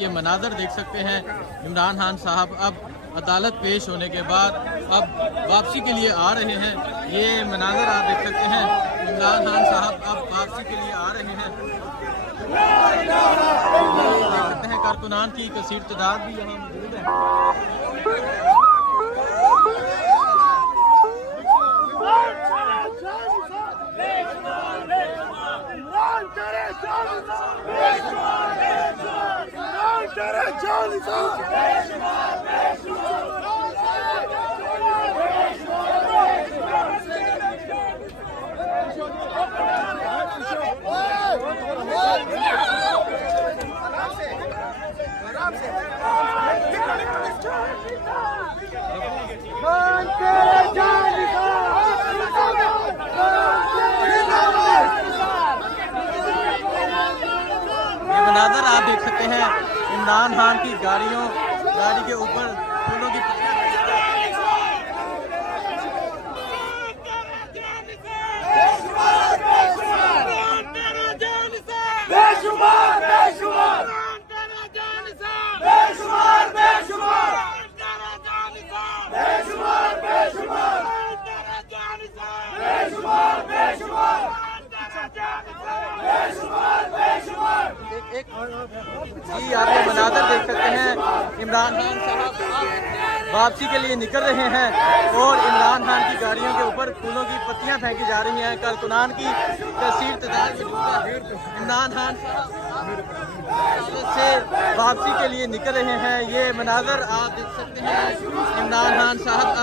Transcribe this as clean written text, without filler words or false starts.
ये मनाजर देख सकते हैं। इमरान खान साहब अब अदालत पेश होने के बाद अब वापसी के लिए आ रहे हैं। ये मनाजर आप देख सकते हैं, इमरान खान साहब अब वापसी के लिए आ रहे हैं। देख सकते हैं कारकुनान की कसीर तादाद भी यहाँ मौजूद है। मनाजर आप देख सकते हैं, इमरान खान की गाड़ी के ऊपर फूलों की जी आप ये मनाजर देख सकते हैं। इमरान खान साहब वापसी के लिए निकल रहे हैं और इमरान खान की गाड़ियों के ऊपर फूलों की पत्तियां फेंकी जा रही हैं। कारकुनान की कसीर तादाद इमरान खान से वापसी के लिए निकल रहे हैं। ये मनाजर आप देख सकते हैं, इमरान खान साहब